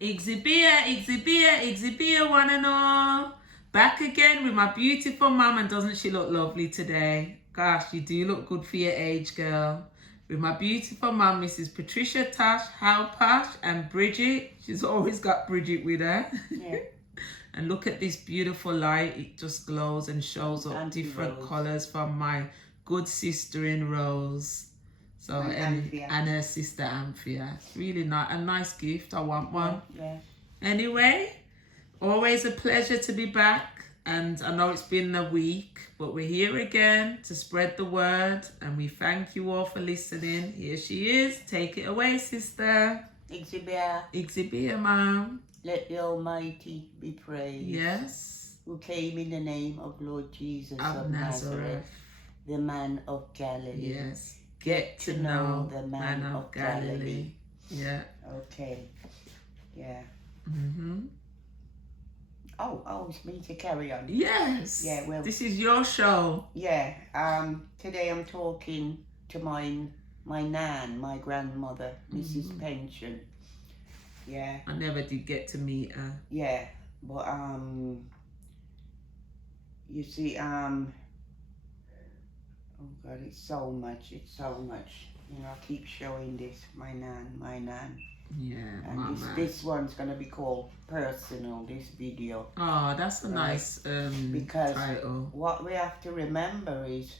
Exhibia, one and all. Back again with my beautiful mum, and doesn't she look lovely today? Gosh, you do look good for your age, girl. With my beautiful mum, Mrs. Patricia Tosh, how posh, and Bridget. She's always got Bridget with her. Yeah. And look at this beautiful light. It just glows and shows up Auntie different Rose. colours from my good sister in Rose. So and her sister Anthea. Really nice, a nice gift. I want one. Yeah. Anyway, always a pleasure to be back. And I know it's been a week, but we're here again to spread the word. And we thank you all for listening. Here she is. Take it away, sister. Exhibia, ma'am. Let the Almighty be praised. Yes. Who came in the name of Lord Jesus of Nazareth, the man of Galilee. Yes. Get to know the man of Galilee. Yeah. Okay. Yeah. Mm-hmm. Oh, it's me to carry on. Yes. Yeah. Well, this is your show. Yeah. Today I'm talking to my nan, my grandmother, Mrs. Pension. Yeah. I never did get to meet her. Yeah, but you see, oh God, it's so much. You know, I keep showing this, my nan. Yeah, and this one's gonna be called personal. This video. Oh, that's a nice because title. What we have to remember is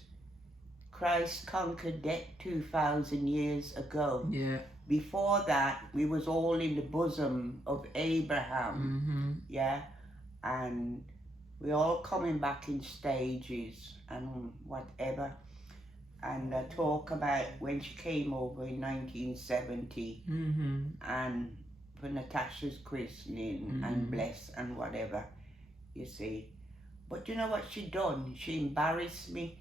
Christ conquered death 2,000 years ago. Yeah. Before that, we was all in the bosom of Abraham. Yeah, and we're all coming back in stages and whatever. And talk about when she came over in 1970 and for Natasha's christening and bless and whatever, you see. But you know what she done? She embarrassed me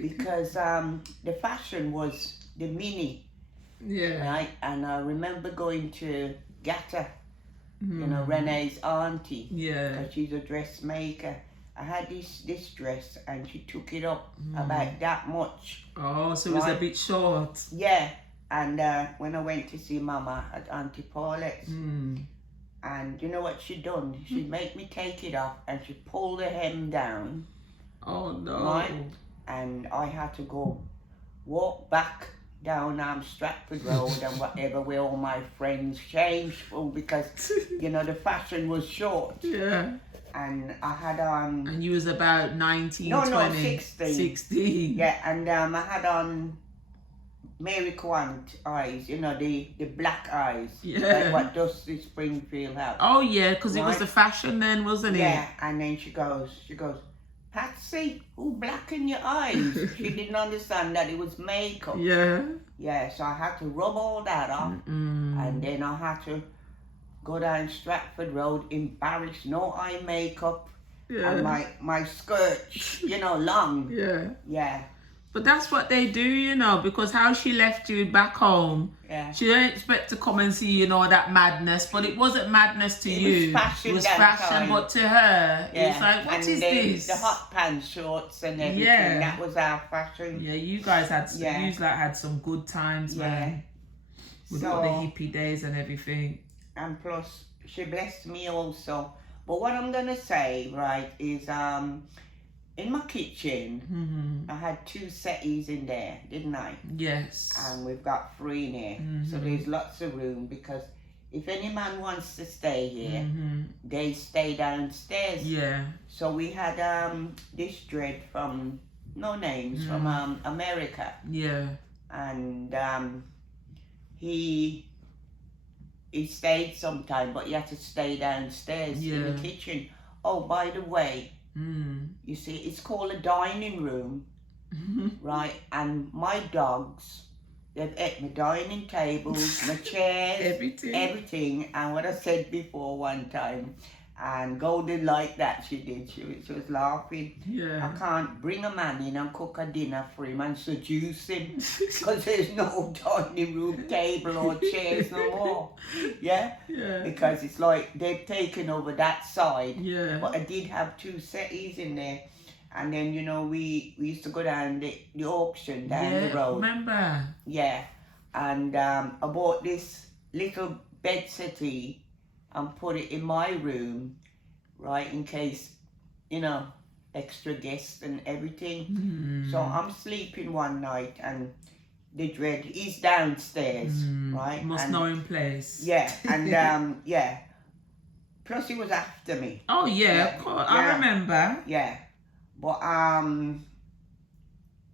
because the fashion was the mini. Yeah. Right, and I remember going to Gata, you know, Renee's auntie. Yeah. Because she's a dressmaker. I had this dress and she took it up about that much. Oh, so it was a bit short. Yeah, and when I went to see Mama at Auntie Paulette's, and you know what she done? She'd make me take it off and she pulled the hem down. Oh no. Right, and I had to walk back down Stratford Road and whatever where all my friends changed from because you know the fashion was short. Yeah. And I had on. And you was about 19, no, 20. 16. 16. Yeah, and I had on Mary Quant eyes, you know, the black eyes. Yeah. Like what Dusty Springfield had. Oh yeah, because it was the fashion then, wasn't it? Yeah, and then she goes, Patsy, who blackened your eyes? She didn't understand that it was makeup. Yeah. Yeah, so I had to rub all that off. And then I had to go down Stratford Road, embarrassed, no eye makeup. Yeah. And my skirt, you know, long. Yeah. Yeah. But that's what they do, you know, because how she left you back home, she didn't expect to come and see, you know, that madness, but it wasn't madness to you. It was fashion. It was fashion, but to her, it's like, what is this? The hot pants, shorts and everything, that was our fashion. Yeah, you guys had some good times, man. With all the hippie days and everything. And plus, she blessed me also. But what I'm going to say, right, is in my kitchen, I had 2 settees in there, didn't I? Yes. And we've got 3 in here. So there's lots of room because if any man wants to stay here, they stay downstairs. Yeah. So we had this dread from, no names, from America. Yeah. And he stayed sometime, but he had to stay downstairs in the kitchen. Oh, by the way, you see, it's called a dining room, right? And my dogs, they've ate my dining tables, my chairs, everything. And what I said before one time, and Golden liked that, she did. She was laughing. Yeah. I can't bring a man in and cook a dinner for him and seduce him because there's no dining room table or chairs no more. Yeah? Yeah. Because it's like they've taken over that side. Yeah. But I did have 2 settees in there. And then, you know, we used to go down the auction down the road. Remember? Yeah. And I bought this little bed settee and put it in my room, right, in case, extra guests and everything. So I'm sleeping one night and the dread, he's downstairs, right? Must know in place. Yeah, and yeah. Plus he was after me. Oh yeah, of course. I remember. Yeah. But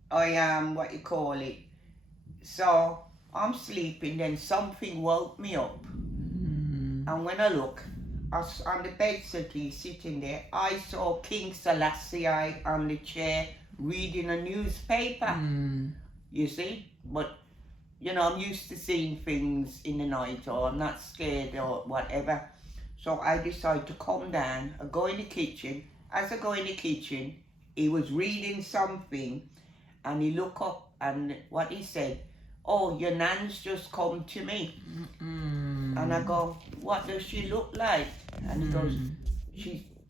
what you call it? So I'm sleeping, then something woke me up. And when I look, I was on the bed sitting there, I saw King Selassie on the chair reading a newspaper. You see? But, I'm used to seeing things in the night, or I'm not scared or whatever. So I decided to come down, I go in the kitchen. As I go in the kitchen, he was reading something, and he looked up, and what he said, "Oh, your nan's just come to me." And I go, "What does she look like?" And he goes,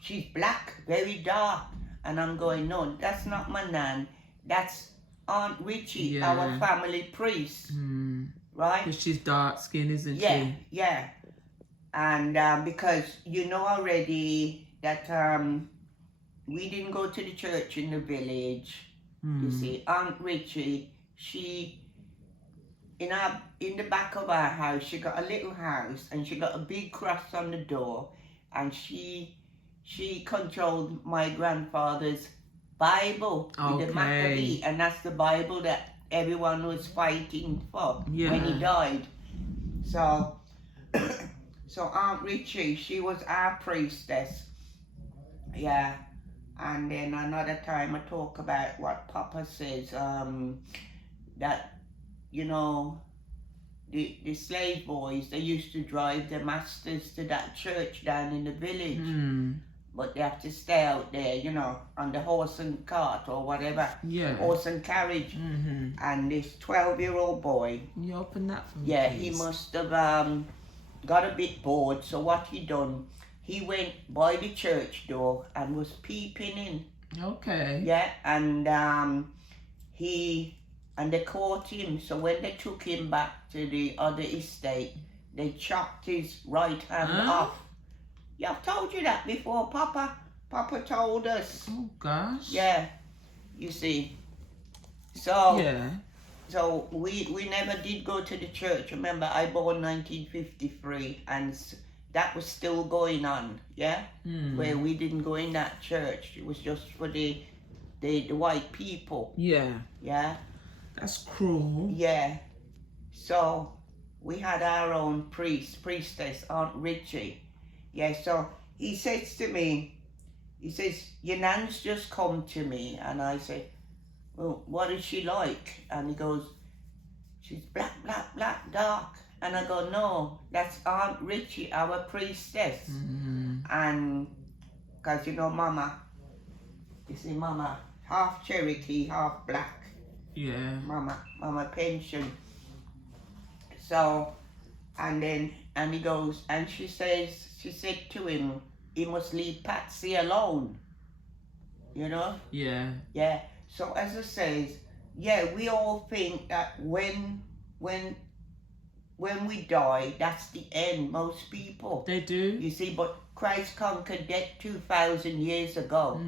she's black, very dark. And I'm going, "No, that's not my nan. That's Aunt Richie, our family priest." Right? Because she's dark skinned, isn't she? Yeah. And because already that we didn't go to the church in the village. You see, Aunt Richie, she in the back of our house, she got a little house, and she got a big cross on the door, and she controlled my grandfather's Bible, the Maccabee, and that's the Bible that everyone was fighting for when he died. So Aunt Richie, she was our priestess. Yeah. And then another time I talk about what Papa says, that, the slave boys, they used to drive their masters to that church down in the village. But they have to stay out there, on the horse and cart or whatever. Yeah. Horse and carriage. And this 12-year-old boy. You open that for me, yeah, please? He must have got a bit bored. So what he done, he went by the church door and was peeping in. Okay. Yeah, and they caught him. So when they took him back to the other estate, they chopped his right hand off. Yeah, I've told you that before, Papa. Papa told us. Oh, gosh. Yeah, you see. So, yeah. So we never did go to the church. Remember, I born 1953, and that was still going on, yeah? Where we didn't go in that church. It was just for the white people. Yeah. Yeah? That's cruel. Yeah. So, we had our own priestess, Aunt Richie. Yeah, so he says to me, he says, "Your nan's just come to me." And I say, "Well, what is she like?" And he goes, "She's black, dark." And I go, "No, that's Aunt Richie, our priestess." And, because, Mama, half Cherokee, half black. Yeah. Mama pension. So, and he goes, and she said to him, he must leave Patsy alone. Yeah. Yeah. So as I says, yeah, we all think that when we die, that's the end. Most people. They do. You see, but Christ conquered death 2,000 years ago,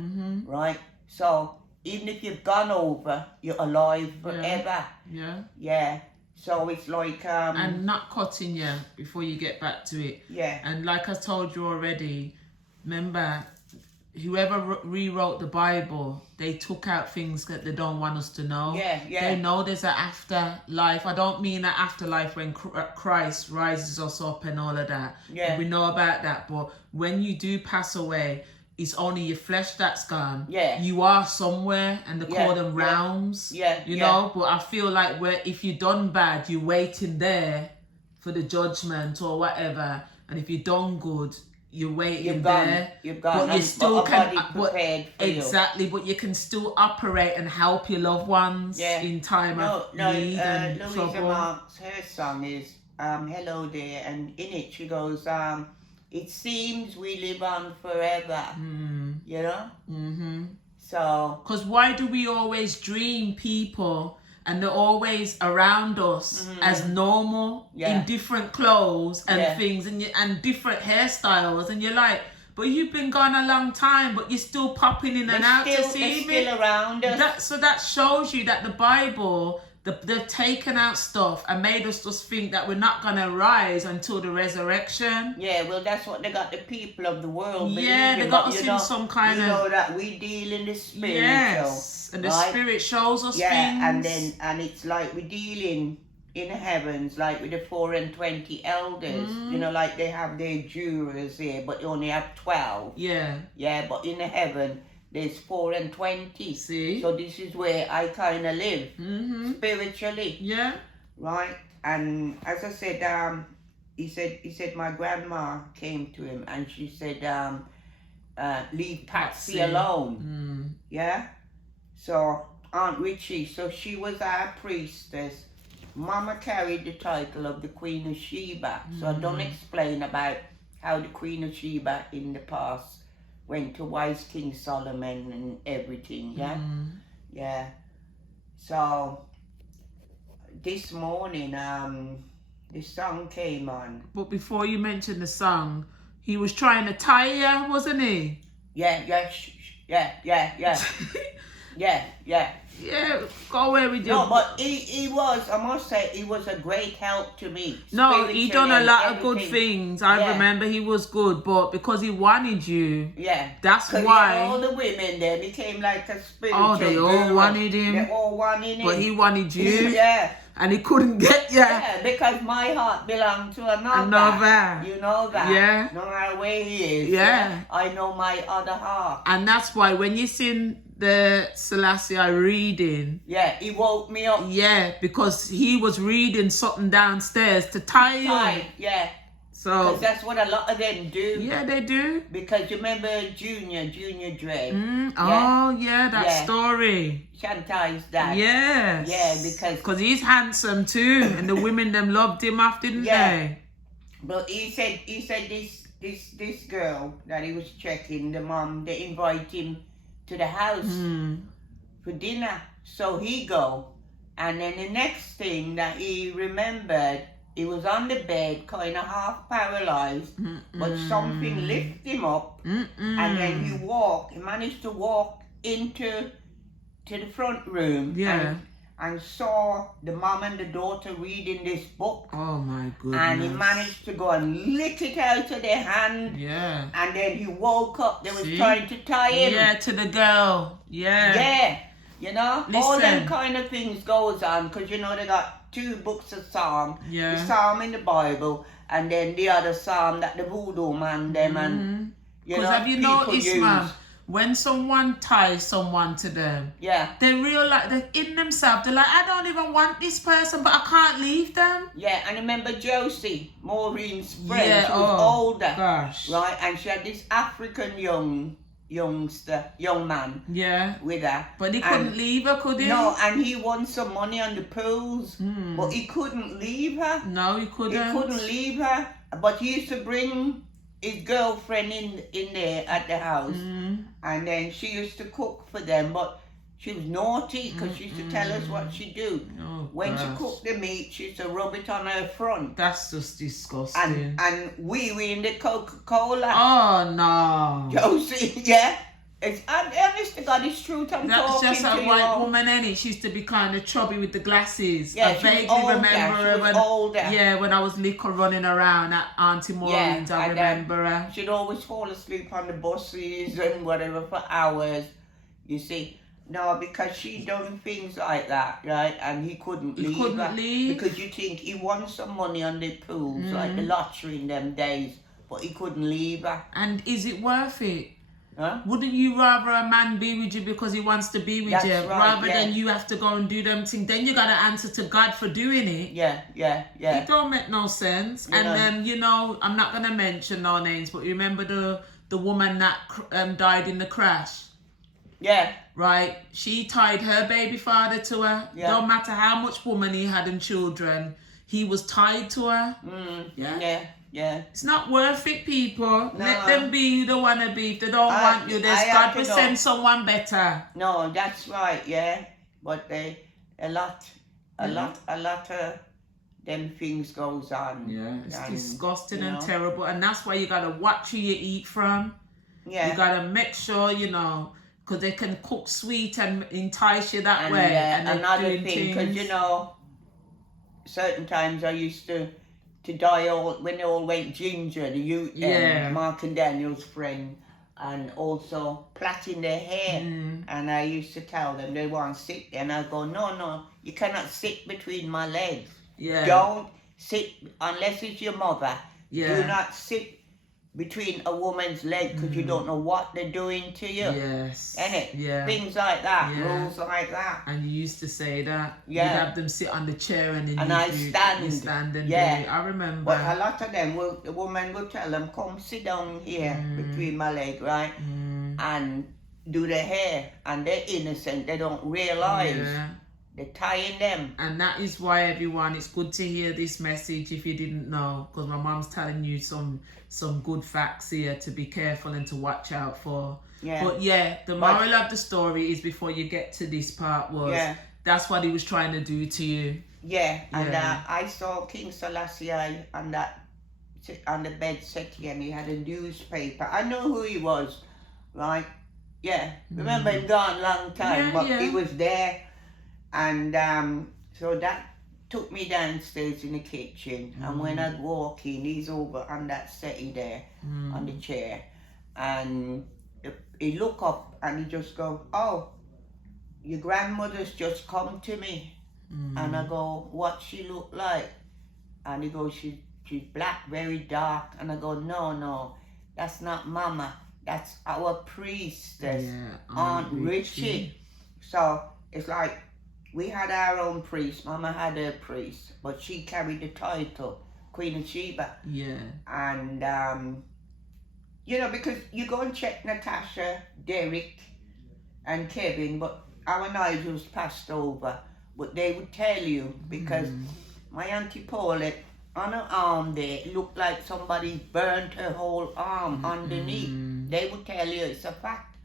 right? So even if you've gone over, you're alive forever. Yeah. Yeah. So it's like and not cutting you before you get back to it. Yeah. And like I told you already, remember, whoever rewrote the Bible, they took out things that they don't want us to know. Yeah. They know there's an afterlife. I don't mean an afterlife when Christ rises us up and all of that. Yeah. We know about that. But when you do pass away, it's only your flesh that's gone. Yeah. You are somewhere, and they call them realms. Yeah. You know, but I feel like if you've done bad, you're waiting there for the judgment or whatever. And if you've done good, you're waiting there. You've gone. But you still can. Exactly. But you can still operate and help your loved ones in time of need and Louisa trouble. Marks, her song is "Hello There," and in it she goes, "It seems we live on forever." You know. So. Because why do we always dream people and they're always around us as normal in different clothes and things and different hairstyles, and you're like, but you've been gone a long time, but you're still popping in and out to see me. Still around us. So that shows you that the Bible, they've taken out stuff and made us just think that we're not going to rise until the resurrection. Yeah, well, that's what they got the people of the world believing. Yeah, they got us in some kind of... You know that we deal in the spiritual. Yes, and the spirit shows us things. And it's like we're dealing in the heavens, like with the 4 and 20 elders. You know, like they have their jurors here, but they only have 12. Yeah. Yeah, but in the heaven, there's 4 and 20. See? So this is where I kind of live, spiritually. Yeah. Right? And as I said, he said my grandma came to him and she said, leave Patsy alone. Yeah? So Aunt Richie, so she was our priestess. Mama carried the title of the Queen of Sheba. So I don't explain about how the Queen of Sheba in the past went to wise King Solomon and everything, yeah? Yeah. So this morning, the song came on. But before you mention the song, he was trying to tie you, wasn't he? Yeah. Yeah, go away with you. No, but he was, I must say, he was a great help to me. No, he done a lot of good things. I remember he was good, but because he wanted you, that's why. All the women there became like a spiritual. Oh, they all wanted him. They all wanted him. But he wanted you. Yeah. And he couldn't get you. Yeah, because my heart belonged to another. You know that. Yeah. No matter where he is. Yeah. I know my other heart. And that's why when you sing the Selassie reading. Yeah, he woke me up. Yeah, because he was reading something downstairs to tie you. Yeah. So. Because that's what a lot of them do. Yeah, they do. Because you remember Junior Dre. Oh, yeah, that story. Shantae's dad. Yes. Yeah, because he's handsome too, and the women them loved him off, didn't they? But he said this girl that he was checking, the mom, they invite him to the house for dinner. So he go, and then the next thing that he remembered, he was on the bed, kind of half paralyzed, but something lifted him up, and then he managed to walk into the front room and saw the mom and the daughter reading this book. Oh my goodness. And he managed to go and lick it out of their hand. Yeah. And then he woke up. They was trying to tie him. Yeah, to the girl. Yeah. Yeah. You know? Listen. All them kind of things goes on. Because, you know, they got 2 books of Psalm. Yeah. The Psalm in the Bible. And then the other Psalm that the voodoo man them and, you know, have you noticed, man? When someone ties someone to them, they realize that in themselves, they're like, I don't even want this person, but I can't leave them. Yeah, and remember Josie, Maureen's friend, she was older. Gosh. Right, and she had this African young man with her. But he couldn't leave her, could he? No, and he won some money on the pools, but he couldn't leave her. No, he couldn't. He couldn't leave her, but he used to bring his girlfriend in there at the house, and then she used to cook for them, but she was naughty because she used to tell us what she do. When she cooked the meat, she used to rub it on her front. That's just disgusting. And we were in the Coca-Cola. Oh no. Josie, It's honest to God, it's truth I'm talking to you. That's just a white woman, ain't it? She used to be kind of chubby with the glasses. Yeah, I vaguely remember her when older. Yeah, when I was little running around at Auntie Maureen's, I remember her. She'd always fall asleep on the buses and whatever for hours. You see. No, because she done things like that, right? And he couldn't leave. He couldn't leave? Because you think he won some money on the pools, like the lottery in them days, but he couldn't leave her. And is it worth it? Huh? Wouldn't you rather a man be with you because he wants to be with you, rather than you have to go and do them things? Then you got to answer to God for doing it. Yeah. It don't make no sense. You know, I'm not going to mention no names, but you remember the woman that died in the crash? Yeah. Right? She tied her baby father to her. Yeah. Don't matter how much woman he had and children, he was tied to her. Yeah. It's not worth it, people. No. Let them be who they want to be. If they don't want you, there's God will send someone better. No, that's right, yeah. But they a lot of them things goes on. Yeah, it's and, disgusting you and know. terrible, and that's why you gotta watch who you eat from. Yeah. You gotta make sure, you know, because they can cook sweet and entice you that And way. And they're another doing thing, because things. you know, certain times I used to die all when they all went ginger, Mark and Daniel's friend, and also plaiting their hair. And I used to tell them they want to sit there, and I go, no, you cannot sit between my legs. Yeah. Don't sit unless it's your mother. Yeah. Do not sit between a woman's leg, because you don't know what they're doing to you. Yes. Innit? Yeah. Things like that, Yeah. rules like that. And you used to say that. Yeah. You'd have them sit on the chair and then you stand and yeah. do it. I remember. But a lot of them, the woman would tell them, come sit down here between my legs, right? And do their hair. And they're innocent. They don't realize. Yeah. They're tying them. And that is why, everyone, it's good to hear this message if you didn't know, because my mom's telling you some good facts here to be careful and to watch out for. Yeah. But yeah, the moral of the story is, before you get to this part, was that's what he was trying to do to you. Yeah, and I saw King Selassie on the bed sitting, and he had a newspaper. I know who he was, right? Yeah, remember him gone long time, but he was there. And so that took me downstairs in the kitchen, and when I walk in, he's over on that settee there on the chair, and he look up and he just go, oh, your grandmother's just come to me. And I go, what she look like? And he goes, she's black, very dark. And I go, no, that's not Mama, that's our priestess, Aunt Richie. So it's like, we had our own priest. Mama had her priest, but she carried the title, Queen of Sheba. Yeah. And, you know, because you go and check Natasha, Derek, and Kevin, but our Nigel's passed over. But they would tell you, because my Auntie Paulette, on her arm there, it looked like somebody burnt her whole arm underneath. They would tell you it's a fact.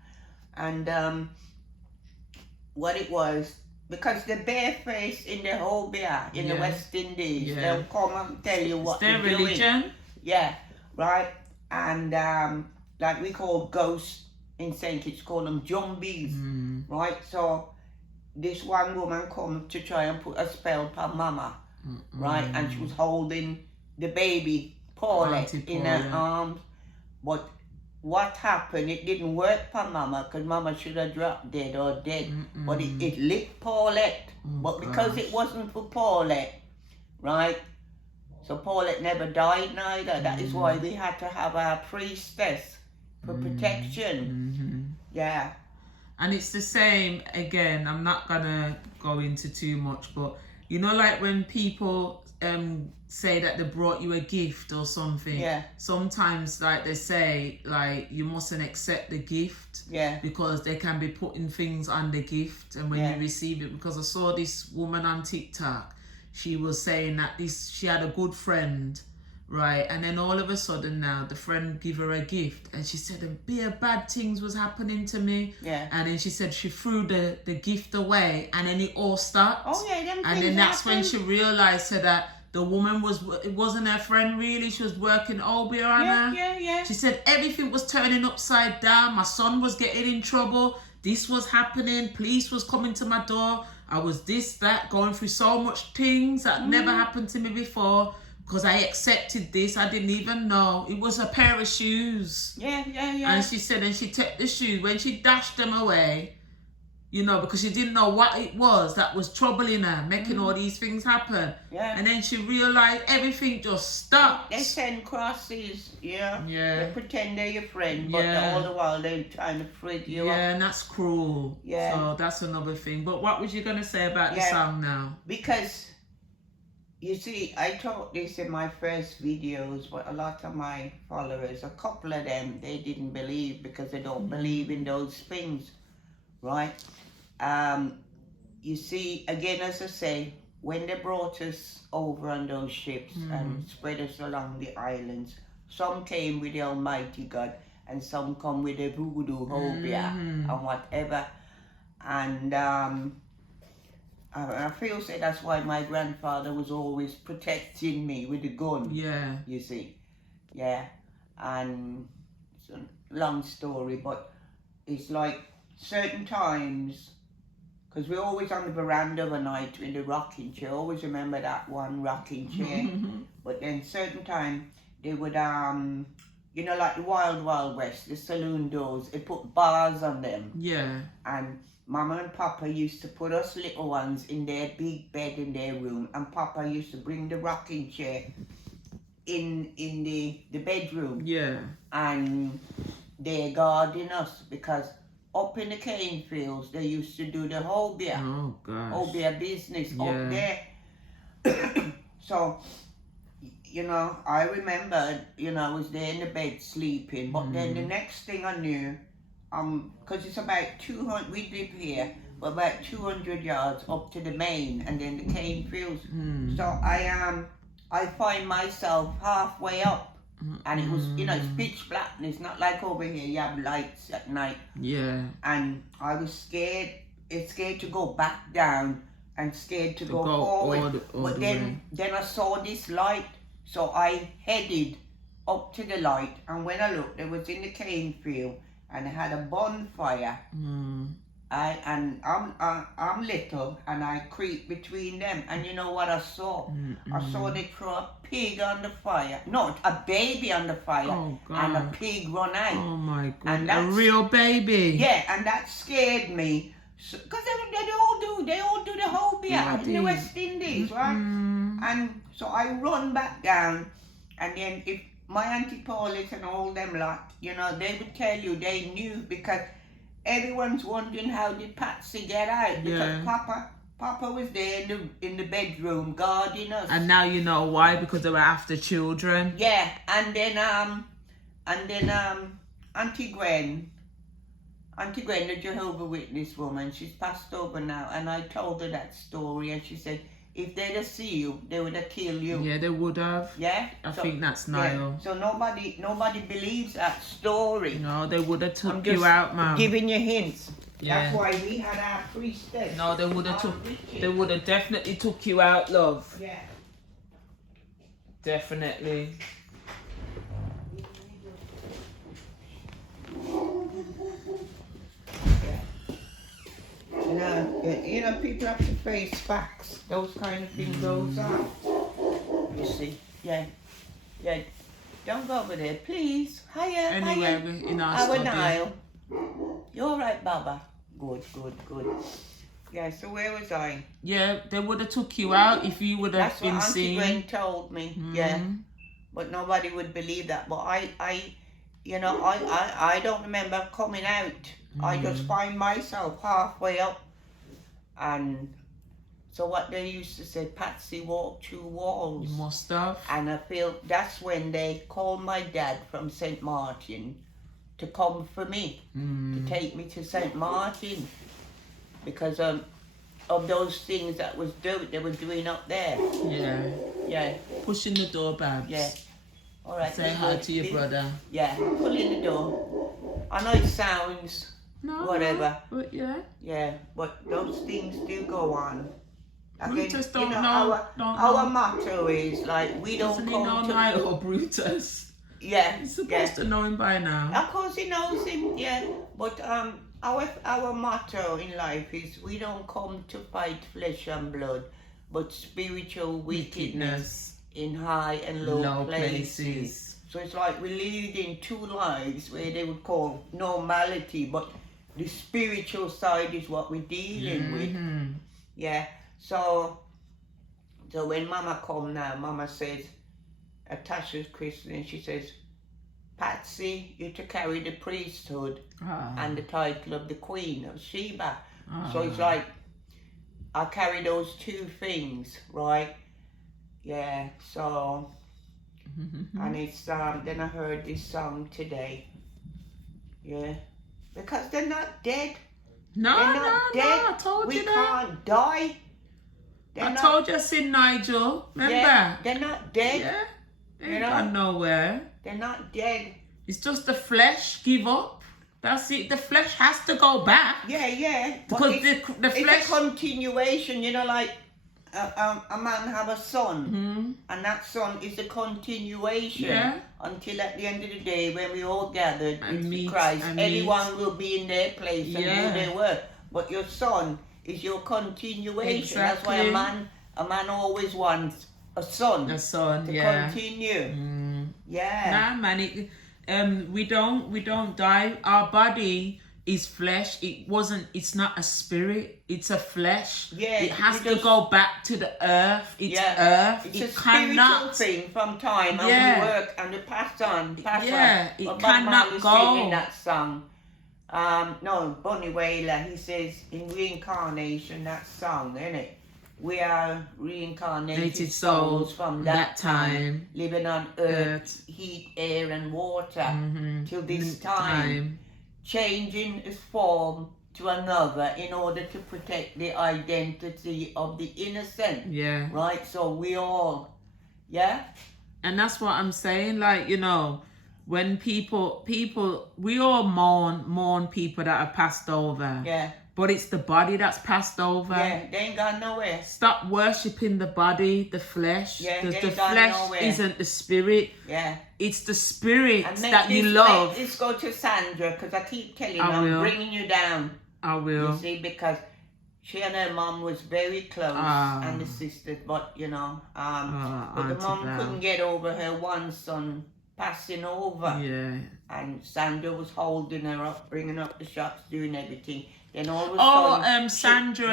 And what it was, because the bareface in the whole beer in the West Indies, they'll come and tell you what they're doing. Religion? Yeah, right. And like we call ghosts in St. Kitts, call them jumbies, right? So this one woman come to try and put a spell on Mama, right? And she was holding the baby Paulette in her arms. But what happened, it didn't work for Mama, because Mama should have dropped dead or dead. But it lit Paulette. But because it wasn't for Paulette, right? So Paulette never died neither. That is why we had to have our priestess for protection. Yeah. And it's the same, again, I'm not gonna go into too much, but you know, like when people say that they brought you a gift or something, sometimes like they say, like, you mustn't accept the gift, because they can be putting things on the gift, and when you receive it, because I saw this woman on TikTok, she was saying that she had a good friend, right, and then all of a sudden now the friend give her a gift, and she said bad things was happening to me, and then she said she threw the gift away, and then it all stopped. And then that's when she realized that the woman it wasn't her friend really, she was working Obi on her. She said everything was turning upside down, my son was getting in trouble, this was happening, police was coming to my door, I was going through so much things that never happened to me before, because I accepted this. I didn't even know. It was a pair of shoes. And she said, and she took the shoes, when she dashed them away, you know, because she didn't know what it was that was troubling her, making all these things happen. And then she realized everything just stopped. They send crosses, They pretend they're your friend, but all the while they're trying to frig you up. And that's cruel. So that's another thing. But what was you going to say about the song now? Because, you see, I taught this in my first videos, but a lot of my followers, a couple of them, they didn't believe, because they don't believe in those things, right? You see, again, as I say, when they brought us over on those ships and spread us along the islands, some came with the Almighty God, and some come with the voodoo, hobia, and whatever. And I feel say that's why my grandfather was always protecting me with a gun. Yeah. You see, yeah, and it's a long story, but it's like certain times, because we're always on the veranda of a night in the rocking chair. Always remember that one rocking chair. But then certain time they would you know, like the Wild West, the saloon doors, they put bars on them. Yeah. And Mama and Papa used to put us little ones in their big bed in their room, and Papa used to bring the rocking chair in the bedroom. Yeah. And they guarding us, because up in the cane fields they used to do the hobia. Oh gosh. Hobia business Yeah. up there. So, you know, I remember, you know, I was there in the bed sleeping, but then the next thing I knew, because it's about 200, we live here, but about 200 yards up to the main, and then the cane fields. So I find myself halfway up, and it was, you know, it's pitch black, and it's not like over here, you have lights at night. Yeah. And I was scared to go back down, and scared to go forward. But then I saw this light, so I headed up to the light, and when I looked, it was in the cane field, and it had a bonfire. I'm little, and I creep between them, and you know what I saw? I saw they throw a pig on the fire, no, a baby on the fire, and a pig run out. Oh my God! And A real baby. Yeah, and that scared me, because they all do the hobia in the West Indies, right? And so I run back down, and then if my Auntie Paulette and all them lot, you know, they would tell you they knew, because everyone's wondering how did Patsy get out, because Papa was there in the bedroom guarding us. And now you know why, because they were after children. Yeah, and then Auntie Gwen, the Jehovah Witness woman, she's passed over now, and I told her that story, and she said if they'd have seen you, they would have killed you. Yeah, they would have. Yeah, I think that's Niall. Yeah. So nobody believes that story. No, they would have took you out, man. Giving you hints. Yeah. That's why we had our priestess. No, they would have They would have definitely took you out, love. Yeah. Definitely. You know, people have to face facts. Those kind of things goes on. You see? Yeah. Yeah. Don't go over there, please. Hiya. Anyway, hiya. in our Our study. Niall. You all right, Baba? Good. Yeah, so where was I? Yeah, they would have took you out if you would have been seen. That's what Auntie Gwen told me. Yeah. But nobody would believe that. But I don't remember coming out. I just find myself halfway up. And so what they used to say, Patsy walked through walls. You must have. And I feel that's when they called my dad from St. Martin to come for me, to take me to St. Martin, because of those things that they were doing up there. Yeah. Yeah. Pushing the door, Babs. Yeah. All right. Say hi to your brother. Yeah. Pull in the door. I know it sounds whatever. But yeah. Yeah, but those things do go on. Brutus Again, don't know. Our motto is like we don't Doesn't come he know to. Niall or Brutus? Yeah, He's supposed to know him by now. Of course he knows him. Yeah, but our motto in life is we don't come to fight flesh and blood, but spiritual wickedness in high and low places. So it's like we're leading two lives where they would call normality, but the spiritual side is what we're dealing with. Yeah. So when Mama come now, Mama says, Tasha's Christian, and she says, Patsy, you're to carry the priesthood and the title of the Queen of Sheba. So it's like, I carry those two things, right? Yeah, so, and it's, then I heard this song today. Yeah. Because they're not dead. No, I told you that. We can't die. I told you I seen Nigel. Remember? Yeah, they're not dead. Yeah. They ain't gone nowhere. They're not dead. It's just the flesh. Give up. That's it. The flesh has to go back. Yeah. But Because it's, the flesh... it's a continuation, you know, like a man have a son, and that son is a continuation until at the end of the day, when we all gathered with Christ, everyone will be in their place and who they were. But your son is your continuation. That's why a man always wants a son to continue. Nah, man, we don't die. Our body is flesh. It's not a spirit, it's a flesh. It has to go back to the earth. It's earth. It's a spiritual thing from time, and we work and we pass on. It cannot go. In that song. No, Bunny Wailer, he says in Reincarnation, that song, innit? We are reincarnated souls from that time, living on earth, heat, air and water, till this time, changing its form to another in order to protect the identity of the innocent. Right? So we all, And that's what I'm saying, like, you know, when people, we all mourn people that have passed over. But it's the body that's passed over. They ain't gone nowhere. Stop worshipping the body, the flesh. The flesh isn't the spirit. It's the spirit that you love. Make this go to Sandra, because I keep telling her I'm bringing you down. I will. You see, because she and her mom was very close, and the sisters, but you know, but the mom couldn't get over her one son passing over. And Sandra was holding her up, bringing up the shops, doing everything. Then all of a sudden, Sandra,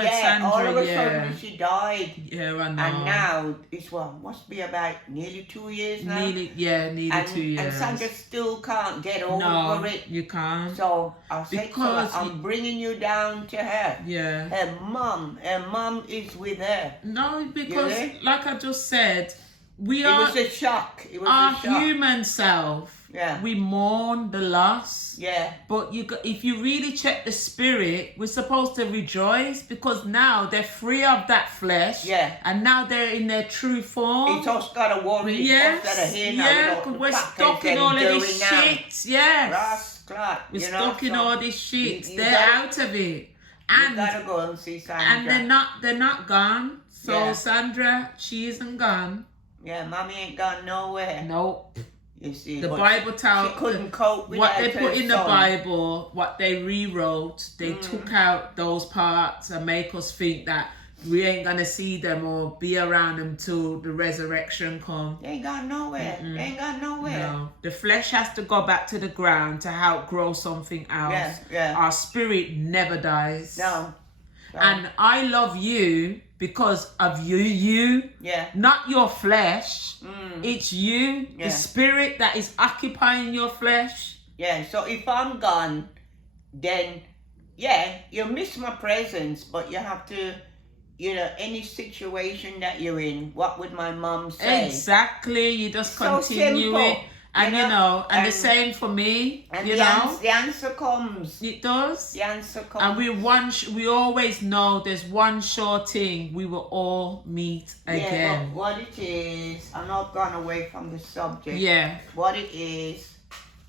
all of a sudden she died. I know. And now it's must be about nearly 2 years now. Nearly 2 years. And Sandra still can't get over it. You can't. So I said to her, I'm bringing you down to her. Her mom is with her. No, because like I just said, it was a shock. Our human self. We mourn the loss. But if you really check the spirit, we're supposed to rejoice because now they're free of that flesh. And now they're in their true form. It's us gotta worry. Because we're stuck in all of this shit. We're stuck in all this shit. They're out of it. And you gotta go and see Sandra. And they're not gone. So Sandra, she isn't gone. Mommy ain't gone nowhere. Nope. You see, the Bible tells she couldn't cope with what they put in the Bible, what they rewrote. They took out those parts and make us think that we ain't gonna see them or be around them till the resurrection come. They ain't got nowhere. They ain't got nowhere. No, the flesh has to go back to the ground to help grow something else. Our spirit never dies. No. And I love you because of you. Not your flesh. It's you, the spirit that is occupying your flesh. So if I'm gone, then you miss my presence, but you have to, you know, any situation that you're in, what would my mom say? Exactly. You just continue it. And you know, and the same for me, and you the know. The answer comes. It does. The answer comes. And we always know there's one sure thing, we will all meet again. But what it is, I'm not gone away from the subject. What it is.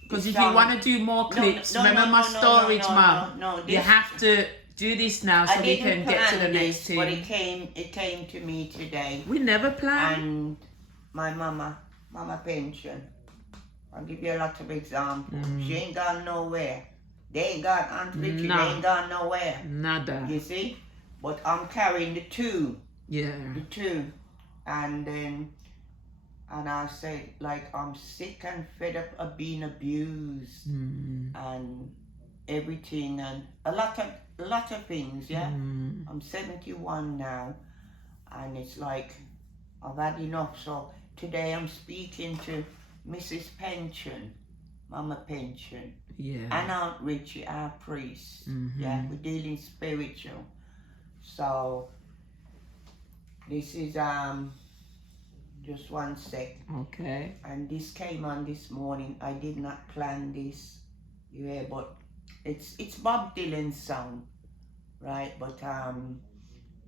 Because if you want to do more clips, remember my storage, Mum. You have to do this now so we can get to the next thing. But it came to me today. We never planned. And my mama pension. I'll give you a lot of examples. She ain't gone nowhere. They ain't gone, Aunt Richie, they ain't gone nowhere. Nada. You see? But I'm carrying the two. The two. And then, and I say, like, I'm sick and fed up of being abused. And everything, and a lot of things, I'm 71 now. And it's like, I've had enough. So today I'm speaking to Mrs. Pension, Mama Pension, and Aunt Richie, our priest. We're dealing spiritual. So this is just one sec. Okay. And this came on this morning. I did not plan this, but it's Bob Dylan's song, right? But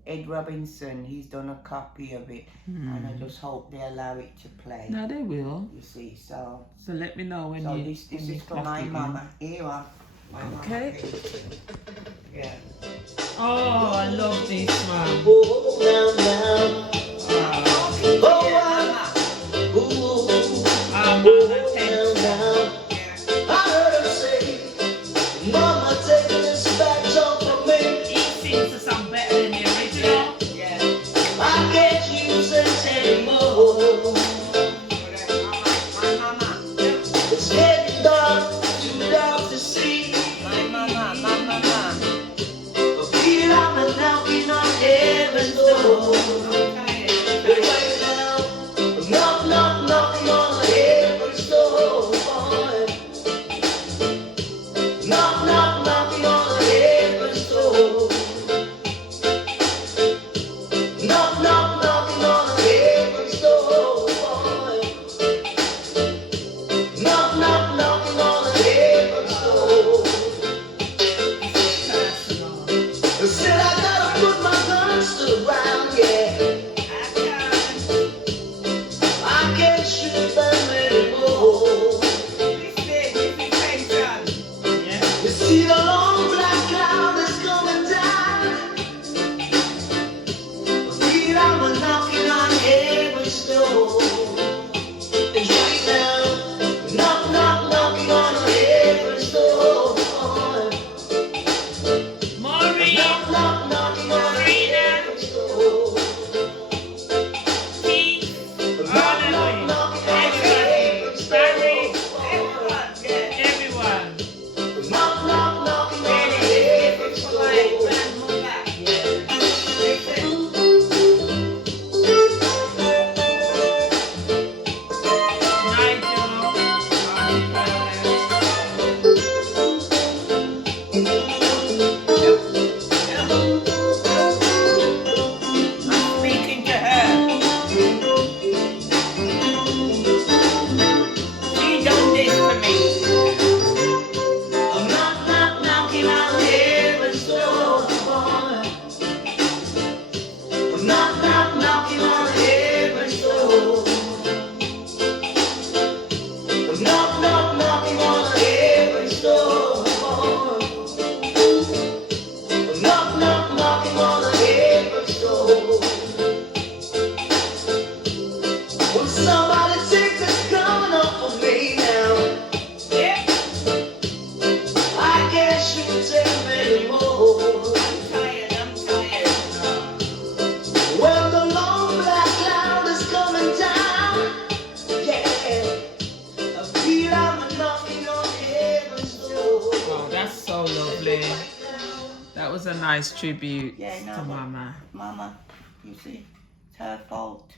Ed Robinson, he's done a copy of it, and I just hope they allow it to play. No, they will. You see, so let me know when this is for my mama. Here you are. My mama Okay. painted. Yeah. Oh, I love this man. Oh, now, now. Oh, mama. Ah, man, Oh, attention. now, Yeah. I heard her say, Mama, take this badge off of me. He sings a song better than the original. Yeah. I can't use it anymore. My mama. It's getting dark, too dark to see. My mama. My mama. Feel I'm knocking on heaven's door. I'm tired. But right now, knock, knock, knocking on heaven's door. Knock, knock, knocking on heaven's door. Knock, knock, knocking on heaven's door. Knock, knock, knocking on heaven's door. Personal. Said I gotta put my guns to the ground, yeah. I can't shoot them anymore. Yeah. You see the long black cloud is coming down. Feel I'm knocking on heaven's door. And right now, knock, knock, knocking on heaven's door. Maureen, Knock, knock, knocking on heaven's door. Keith, Knock, knock, Hallelujah. knocking on heaven's Barry, door. everyone. Knock, knock, knocking on heaven's door. I'm speaking to her. She done this for me. I'm knock, knock, knocking on heaven's door. I'm knock, knock, knocking on heaven's door. I'm knock, knock, knocking on heaven's door. I'm knock, knock, knocking on heaven's door. Will somebody take this gun off of me now? Yeah. I can't shoot them anymore. I'm tired. Well, the long black cloud is coming down. Yeah, I feel I'm knocking on heaven's door. Oh, that's so lovely. That was a nice tribute Yeah, no, to but- Mama. Mama, you see, it's her fault.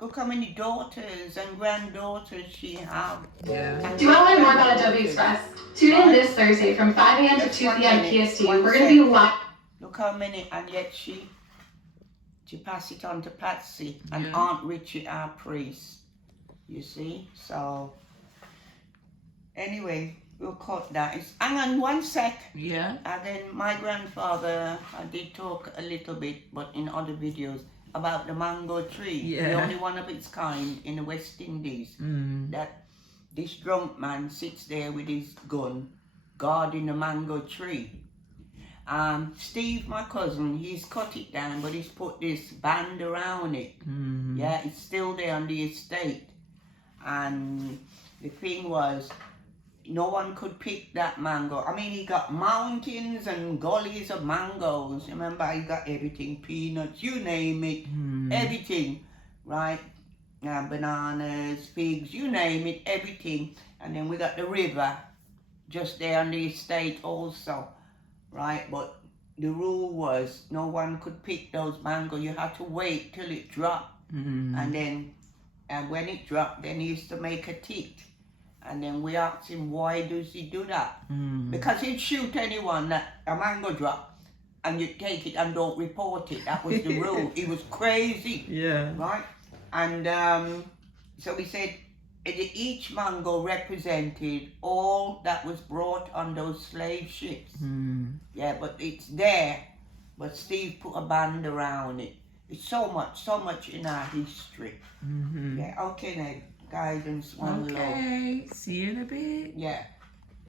Look how many daughters and granddaughters she has. Yeah. Do you want to learn more about Adobe Express? Tune in this Thursday from 5 a.m. to 2 p.m. PST. We're going to be live. Look how many, and yet she passed it on to Patsy and Yeah. Aunt Richie, our priest. You see, so anyway, we'll cut that. Hang on one sec. Yeah. Again, my grandfather, I did talk a little bit, but in other videos, about the mango tree. The Yeah. only one of its kind in the West Indies. Mm. That this drunk man sits there with his gun, guarding the mango tree. Steve, my cousin, he's cut it down, but he's put this band around it. Mm. Yeah, it's still there on the estate. And the thing was, no one could pick that mango. I mean, he got mountains and gullies of mangoes. Remember, he got everything, peanuts, you name it, everything, right? Bananas, figs, you name it, everything. And then we got the river just there on the estate also, right? But the rule was no one could pick those mangoes. You had to wait till it dropped. And then when it dropped, then he used to make a tick. And then we asked him, why does he do that? Because he'd shoot anyone that a mango drop and you take it and don't report it. That was the rule. He was crazy, Yeah. right? And so we said each mango represented all that was brought on those slave ships. Yeah, but it's there. But Steve put a band around it. It's so much in our history. Yeah, okay, now, guidance, one love. Okay. See you in a bit. Yeah.